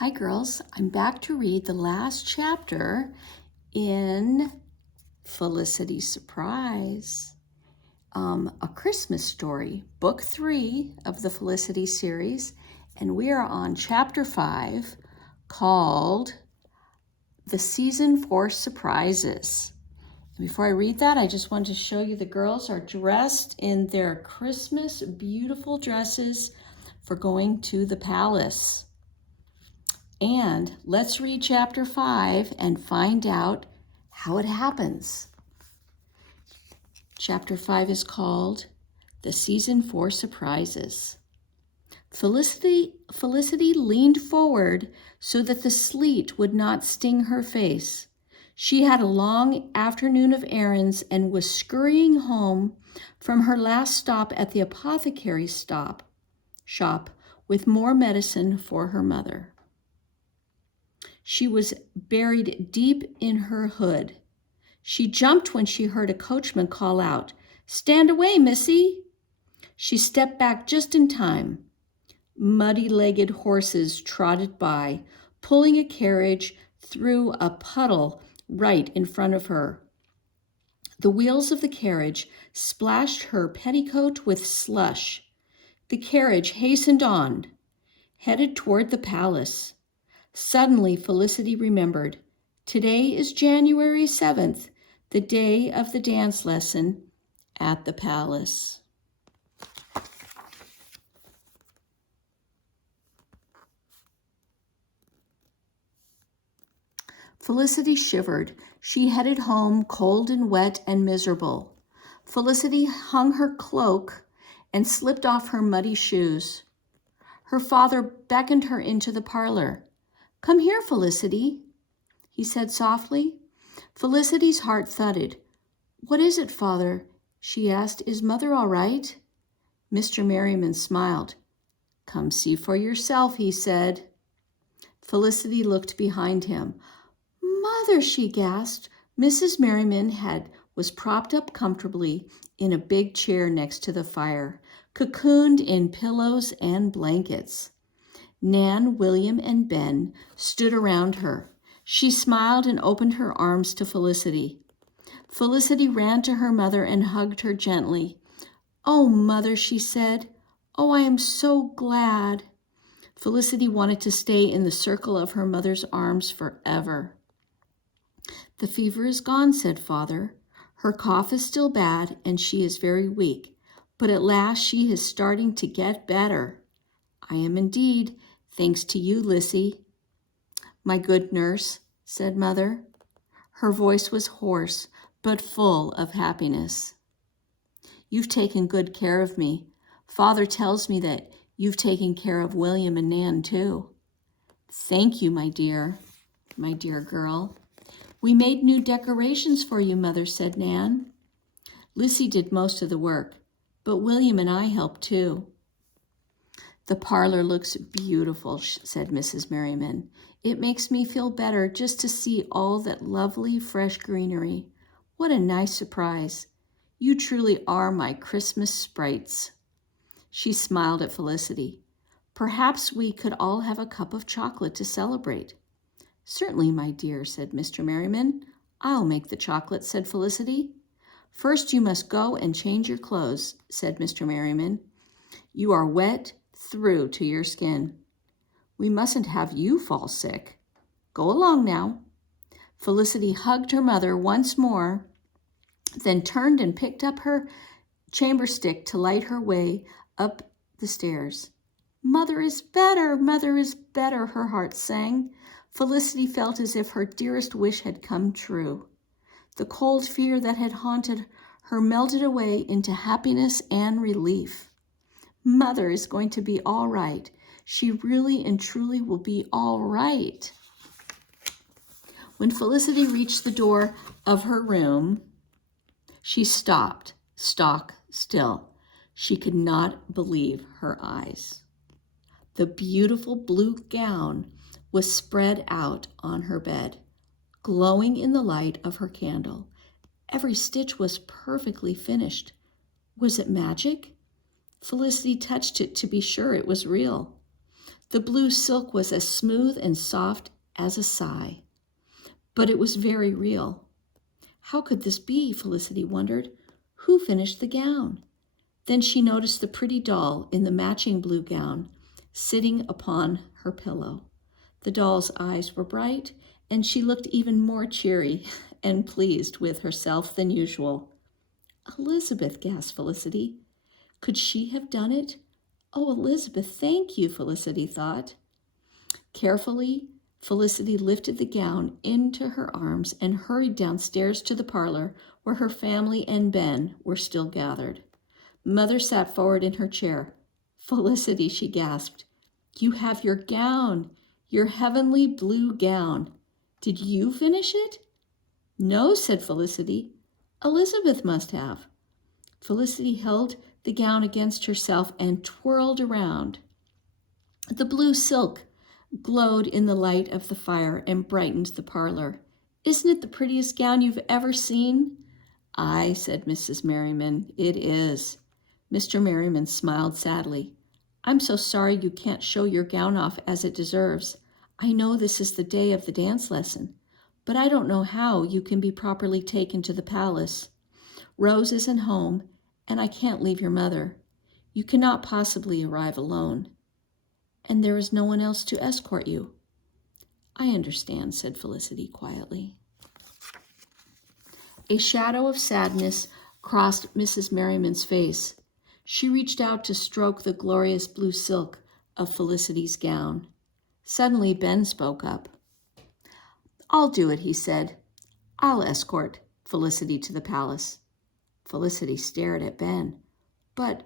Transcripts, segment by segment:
Hi girls, I'm back to read the last chapter in Felicity's Surprise, A Christmas Story, Book 3 of the Felicity series, and we are on Chapter 5 called The Season for Surprises. And before I read that, I just want to show you the girls are dressed in their Christmas beautiful dresses for going to the palace. And let's read chapter 5 and find out how it happens. Chapter 5 is called The Season for Surprises. Felicity leaned forward so that the sleet would not sting her face. She had a long afternoon of errands and was scurrying home from her last stop at the apothecary's shop with more medicine for her mother. She was buried deep in her hood. She jumped when she heard a coachman call out, "Stand away, missy!" She stepped back just in time. Muddy-legged horses trotted by, pulling a carriage through a puddle right in front of her. The wheels of the carriage splashed her petticoat with slush. The carriage hastened on, headed toward the palace. Suddenly, Felicity remembered. Today is January 7th, the day of the dance lesson at the palace. Felicity shivered. She headed home cold and wet and miserable. Felicity hung her cloak and slipped off her muddy shoes. Her father beckoned her into the parlor. "Come here, Felicity," he said softly. Felicity's heart thudded. "What is it, Father?" she asked. "Is Mother all right?" Mr. Merriman smiled. "Come see for yourself," he said. Felicity looked behind him. "Mother," she gasped. Mrs. Merriman was propped up comfortably in a big chair next to the fire, cocooned in pillows and blankets. Nan, William, and Ben stood around her. She smiled and opened her arms to Felicity. Felicity ran to her mother and hugged her gently. "Oh, Mother," she said. "Oh, I am so glad." Felicity wanted to stay in the circle of her mother's arms forever. "The fever is gone," said Father. "Her cough is still bad and she is very weak, but at last she is starting to get better." "I am indeed, thanks to you, Lissy." "My good nurse," said Mother. Her voice was hoarse, but full of happiness. "You've taken good care of me. Father tells me that you've taken care of William and Nan, too." "Thank you, my dear girl." "We made new decorations for you, Mother," said Nan. "Lissy did most of the work, but William and I helped, too." "The parlor looks beautiful," said Mrs. Merriman. "It makes me feel better just to see all that lovely, fresh greenery. What a nice surprise. You truly are my Christmas sprites." She smiled at Felicity. "Perhaps we could all have a cup of chocolate to celebrate." "Certainly, my dear," said Mr. Merriman. "I'll make the chocolate," said Felicity. "First, you must go and change your clothes," said Mr. Merriman. "You are wet through to your skin. We mustn't have you fall sick. Go along now." Felicity hugged her mother once more, then turned and picked up her chamber stick to light her way up the stairs. "Mother is better, Mother is better," her heart sang. Felicity felt as if her dearest wish had come true. The cold fear that had haunted her melted away into happiness and relief. Mother is going to be all right. She really and truly will be all right. When Felicity reached the door of her room, she stopped, stock still. She could not believe her eyes. The beautiful blue gown was spread out on her bed, glowing in the light of her candle. Every stitch was perfectly finished. Was it magic? Felicity touched it to be sure it was real. The blue silk was as smooth and soft as a sigh, but it was very real. How could this be? Felicity wondered. Who finished the gown? Then she noticed the pretty doll in the matching blue gown sitting upon her pillow. The doll's eyes were bright, and she looked even more cheery and pleased with herself than usual. Elizabeth, gasped Felicity. Could she have done it? Oh, Elizabeth, thank you, Felicity thought. Carefully, Felicity lifted the gown into her arms and hurried downstairs to the parlor where her family and Ben were still gathered. Mother sat forward in her chair. Felicity, she gasped, you have your gown, your heavenly blue gown. Did you finish it? No, said Felicity. Elizabeth must have. Felicity held the gown against herself and twirled around. The blue silk glowed in the light of the fire and brightened the parlor. Isn't it the prettiest gown you've ever seen? Aye, said Mrs. Merriman, it is. Mr. Merriman smiled sadly. I'm so sorry you can't show your gown off as it deserves. I know this is the day of the dance lesson, but I don't know how you can be properly taken to the palace. Rose isn't home, and I can't leave your mother. You cannot possibly arrive alone. And there is no one else to escort you. I understand, said Felicity quietly. A shadow of sadness crossed Mrs. Merriman's face. She reached out to stroke the glorious blue silk of Felicity's gown. Suddenly, Ben spoke up. I'll do it, he said. I'll escort Felicity to the palace. Felicity stared at Ben. But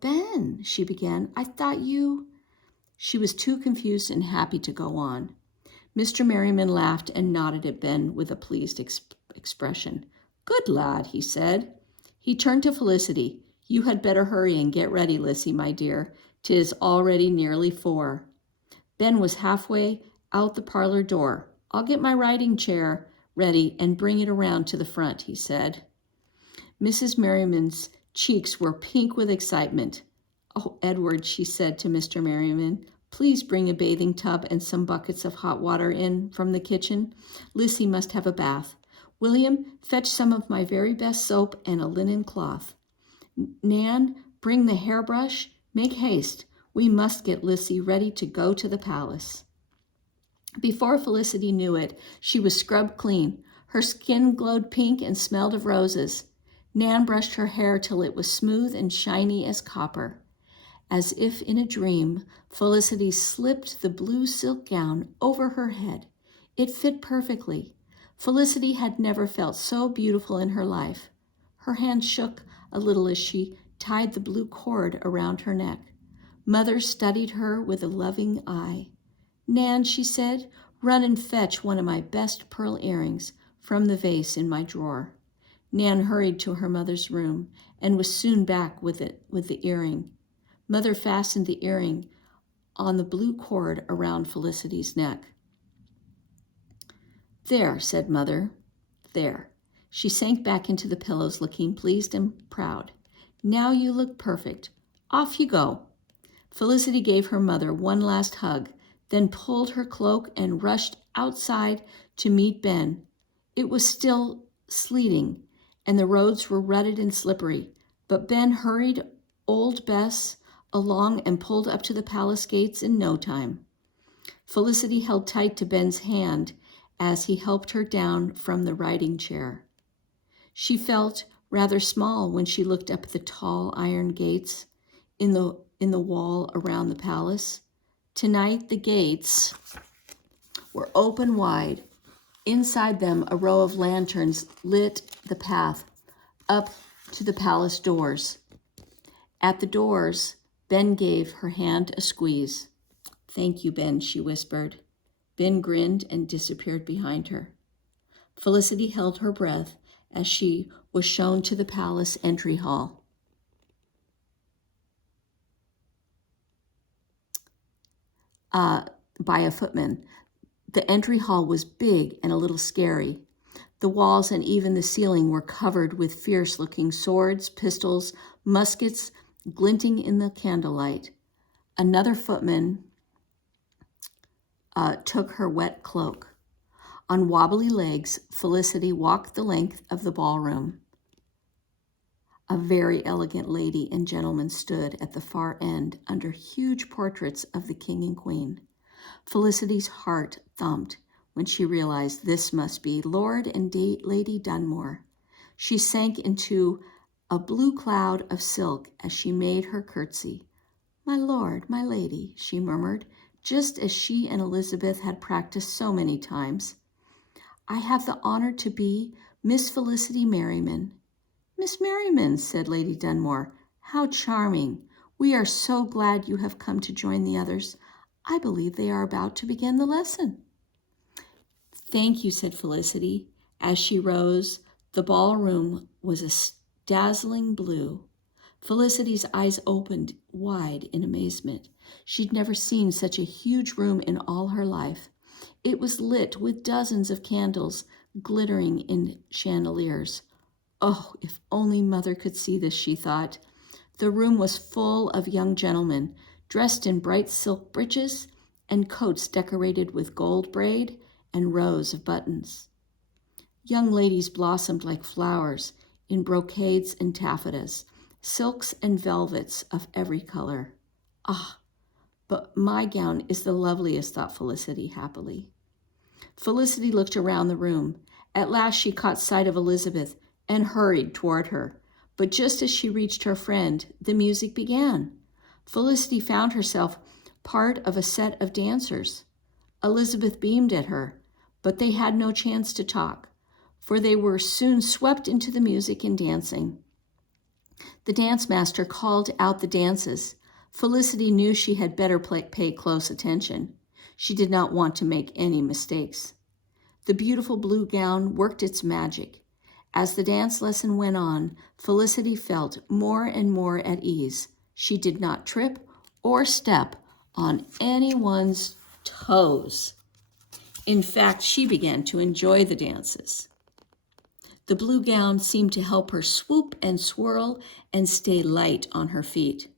Ben, she began, I thought you... She was too confused and happy to go on. Mr. Merriman laughed and nodded at Ben with a pleased expression. Good lad, he said. He turned to Felicity. You had better hurry and get ready, Lissy, my dear. 'Tis already nearly 4. Ben was halfway out the parlor door. I'll get my writing chair ready and bring it around to the front, he said. Mrs. Merriman's cheeks were pink with excitement. Oh, Edward, she said to Mr. Merriman, please bring a bathing tub and some buckets of hot water in from the kitchen. Lissy must have a bath. William, fetch some of my very best soap and a linen cloth. Nan, bring the hairbrush. Make haste. We must get Lissy ready to go to the palace. Before Felicity knew it, she was scrubbed clean. Her skin glowed pink and smelled of roses. Nan brushed her hair till it was smooth and shiny as copper. As if in a dream, Felicity slipped the blue silk gown over her head. It fit perfectly. Felicity had never felt so beautiful in her life. Her hand shook a little as she tied the blue cord around her neck. Mother studied her with a loving eye. Nan, she said, run and fetch one of my best pearl earrings from the vase in my drawer. Nan hurried to her mother's room and was soon back with the earring. Mother fastened the earring on the blue cord around Felicity's neck. There, said Mother, there. She sank back into the pillows, looking pleased and proud. Now you look perfect. Off you go. Felicity gave her mother one last hug, then pulled her cloak and rushed outside to meet Ben. It was still sleeting, and the roads were rutted and slippery, but Ben hurried old Bess along and pulled up to the palace gates in no time. Felicity held tight to Ben's hand as he helped her down from the riding chair. She felt rather small when she looked up at the tall iron gates in the wall around the palace. Tonight the gates were open wide. Inside them, a row of lanterns lit the path up to the palace doors. At the doors, Ben gave her hand a squeeze. Thank you, Ben, she whispered. Ben grinned and disappeared behind her. Felicity held her breath as she was shown to the palace entry hall. By a footman. The entry hall was big and a little scary. The walls and even the ceiling were covered with fierce-looking swords, pistols, muskets, glinting in the candlelight. Another footman took her wet cloak. On wobbly legs, Felicity walked the length of the ballroom. A very elegant lady and gentleman stood at the far end under huge portraits of the king and queen. Felicity's heart thumped when she realized this must be Lord and Lady Dunmore. She sank into a blue cloud of silk as she made her curtsy. "My lord, my lady," she murmured, just as she and Elizabeth had practiced so many times. "I have the honor to be Miss Felicity Merriman." "Miss Merriman," said Lady Dunmore, "how charming. We are so glad you have come to join the others. I believe they are about to begin the lesson." "Thank you," said Felicity. As she rose, the ballroom was a dazzling blue. Felicity's eyes opened wide in amazement. She'd never seen such a huge room in all her life. It was lit with dozens of candles glittering in chandeliers. Oh, if only Mother could see this, she thought. The room was full of young gentlemen, dressed in bright silk breeches and coats decorated with gold braid and rows of buttons. Young ladies blossomed like flowers in brocades and taffetas, silks and velvets of every color. "Ah, but my gown is the loveliest," thought Felicity happily. Felicity looked around the room. At last she caught sight of Elizabeth and hurried toward her. But just as she reached her friend, the music began. Felicity found herself part of a set of dancers. Elizabeth beamed at her, but they had no chance to talk, for they were soon swept into the music and dancing. The dance master called out the dances. Felicity knew she had better pay close attention. She did not want to make any mistakes. The beautiful blue gown worked its magic. As the dance lesson went on, Felicity felt more and more at ease. She did not trip or step on anyone's toes. In fact, she began to enjoy the dances. The blue gown seemed to help her swoop and swirl and stay light on her feet.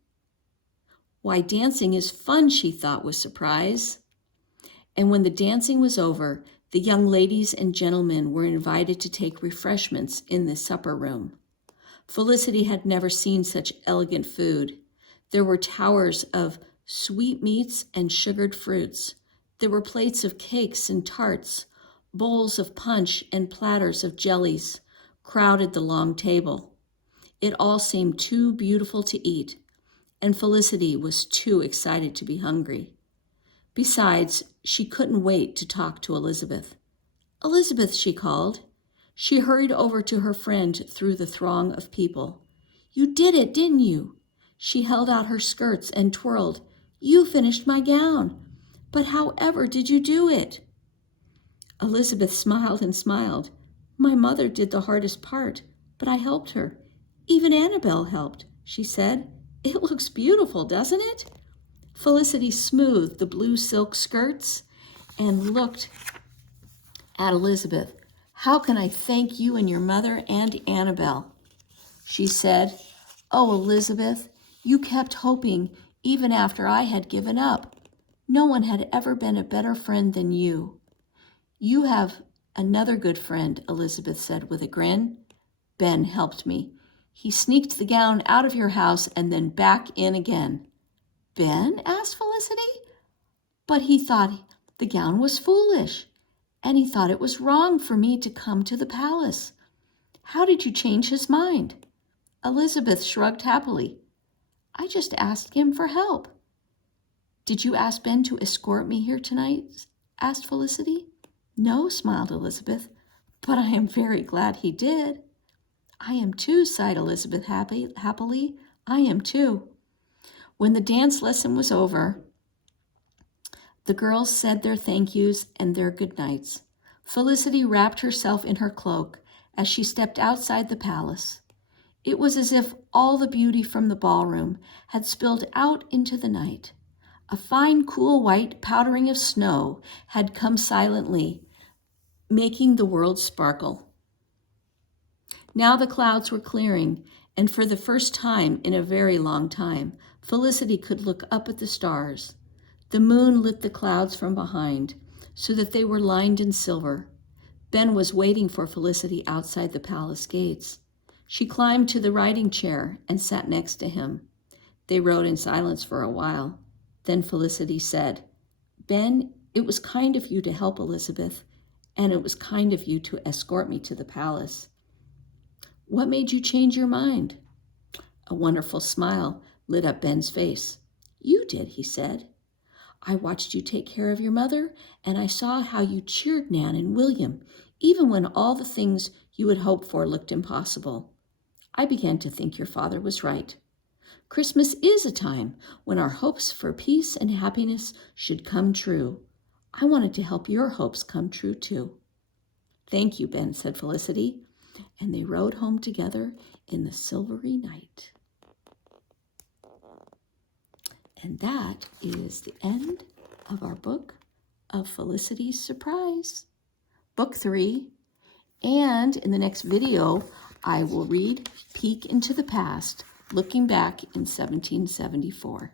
"Why, dancing is fun," she thought with surprise. And when the dancing was over, the young ladies and gentlemen were invited to take refreshments in the supper room. Felicity had never seen such elegant food. There were towers of sweetmeats and sugared fruits. There were plates of cakes and tarts. Bowls of punch and platters of jellies crowded the long table. It all seemed too beautiful to eat, and Felicity was too excited to be hungry. Besides, she couldn't wait to talk to Elizabeth. "Elizabeth," she called. She hurried over to her friend through the throng of people. "You did it, didn't you?" She held out her skirts and twirled. "You finished my gown. But however did you do it?" Elizabeth smiled and smiled. "My mother did the hardest part, but I helped her. Even Annabelle helped," she said. "It looks beautiful, doesn't it?" Felicity smoothed the blue silk skirts and looked at Elizabeth. "How can I thank you and your mother and Annabelle?" she said. "Oh, Elizabeth, you kept hoping even after I had given up. No one had ever been a better friend than you." "You have another good friend," Elizabeth said with a grin. "Ben helped me. He sneaked the gown out of your house and then back in again." "Ben?" asked Felicity. "But he thought the gown was foolish, and he thought it was wrong for me to come to the palace. How did you change his mind?" Elizabeth shrugged happily. "I just asked him for help." "Did you ask Ben to escort me here tonight?" asked Felicity. "No," smiled Elizabeth, "but I am very glad he did." "I am too," sighed Elizabeth happily. "I am too." When the dance lesson was over, the girls said their thank yous and their good nights. Felicity wrapped herself in her cloak as she stepped outside the palace. It was as if all the beauty from the ballroom had spilled out into the night. A fine, cool white powdering of snow had come silently, making the world sparkle. Now the clouds were clearing, and for the first time in a very long time, Felicity could look up at the stars. The moon lit the clouds from behind so that they were lined in silver. Ben was waiting for Felicity outside the palace gates. She climbed to the riding chair and sat next to him. They rode in silence for a while. Then Felicity said, "Ben, it was kind of you to help Elizabeth, and it was kind of you to escort me to the palace. What made you change your mind?" A wonderful smile lit up Ben's face. "You did," he said. "I watched you take care of your mother, and I saw how you cheered Nan and William, even when all the things you had hoped for looked impossible. I began to think your father was right. Christmas is a time when our hopes for peace and happiness should come true. I wanted to help your hopes come true too." "Thank you, Ben," said Felicity, and they rode home together in the silvery night. And that is the end of our book of Felicity's Surprise, Book 3. And in the next video, I will read Peek into the Past, looking back in 1774.